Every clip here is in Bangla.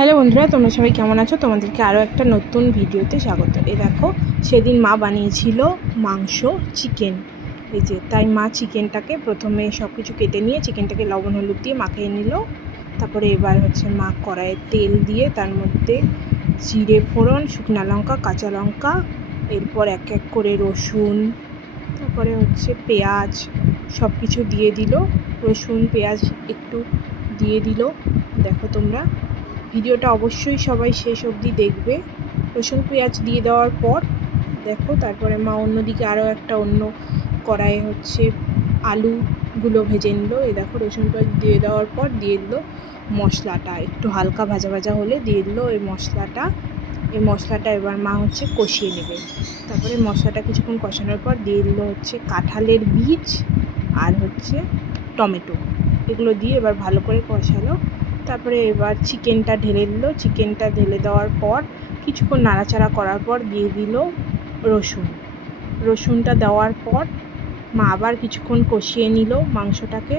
হ্যালো বন্ধুরা, তোমরা সবাই কেমন আছো? তোমাদেরকে আরও একটা নতুন ভিডিওতে স্বাগত। এ দেখো, সেদিন মা বানিয়েছিল মাংস চিকেন এই যে, তাই মা চিকেনটাকে প্রথমে সব কিছু কেটে নিয়ে চিকেনটাকে লবণ, হলুদ দিয়ে মাখিয়ে নিল। তারপরে এবার হচ্ছে মা কড়াইয়ে তেল দিয়ে তার মধ্যে জিরে ফোড়ন, শুকনো লঙ্কা, কাঁচা লঙ্কা, এরপর এক এক করে রসুন, তারপরে হচ্ছে পেঁয়াজ সব কিছু দিয়ে দিল। রসুন, পেঁয়াজ একটু দিয়ে দিল। দেখো তোমরা ভিডিওটা অবশ্যই সবাই শেষ অবধি দেখবে। রসুন পেঁয়াজ দিয়ে দেওয়ার পর, দেখো, তারপরে মা অন্যদিকে আরও একটা অন্য কড়াইয়ে হচ্ছে আলুগুলো ভেজে নিল। এ দেখো রসুন পেঁয়াজ দিয়ে দেওয়ার পর দিয়ে দিল মশলাটা। একটু হালকা ভাজা ভাজা হলে দিয়ে দিল এই মশলাটা। এই মশলাটা এবার মা হচ্ছে কষিয়ে নেবে। তারপরে মশলাটা কিছুক্ষণ কষানোর পর দিয়ে দিল হচ্ছে কাঁঠালের বীজ আর হচ্ছে টমেটো। এগুলো দিয়ে এবার ভালো করে কষালো। তারপরে এবার চিকেনটা ঢেলে দিল। চিকেনটা ঢেলে দেওয়ার পর কিছুক্ষণ নাড়াচাড়া করার পর দিয়ে দিল রসুন। রসুনটা দেওয়ার পর মা আবার কিছুক্ষণ কষিয়ে নিল মাংসটাকে।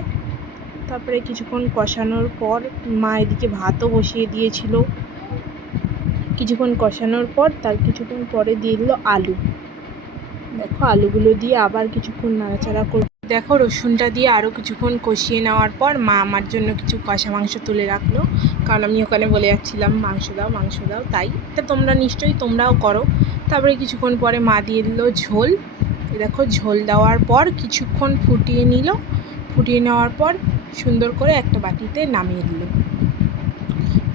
তারপরে কিছুক্ষণ কষানোর পর মা এদিকে ভাতও বসিয়ে দিয়েছিল। কিছুক্ষণ কষানোর পর তার কিছুক্ষণ পরে দিয়ে দিল আলু। দেখো আলুগুলো দিয়ে আবার কিছুক্ষণ নাড়াচাড়া করে দেখো রসুনটা দিয়ে আরও কিছুক্ষণ কষিয়ে নেওয়ার পর মা আমার জন্য কিছু কষা মাংস তুলে রাখল। কারণ আমি ওখানে বলে যাচ্ছিলাম, মাংস দাও মাংস দাও। তাই তা তোমরা নিশ্চয়ই তোমরাও করো। তারপরে কিছুক্ষণ পরে মা দিয়ে দিল ঝোল। দেখো ঝোল দেওয়ার পর কিছুক্ষণ ফুটিয়ে নিল। ফুটিয়ে নেওয়ার পর সুন্দর করে একটা বাটিতে নামিয়ে দিল।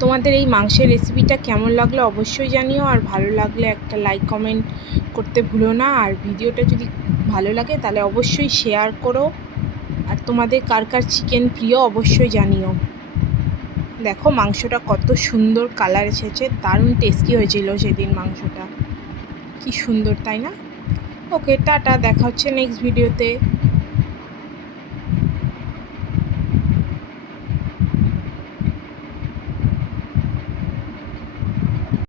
তোমাদের এই মাংসের রেসিপিটা কেমন লাগল অবশ্যই জানিও। আর ভালো লাগলে একটা লাইক কমেন্ট করতে ভুলো না। আর ভিডিওটা যদি ভালো লাগে, তাহলে অবশ্যই শেয়ার করো। আর তোমাদের কার কার চিকেন প্রিয় অবশ্যই জানিও। দেখো মাংসটা কত সুন্দর কালার এসেছে, দারুণ টেস্টি হয়েছিল সেদিন মাংসটা। কি সুন্দর, তাই না? ওকে টাটা, দেখা হচ্ছে নেক্সট ভিডিওতে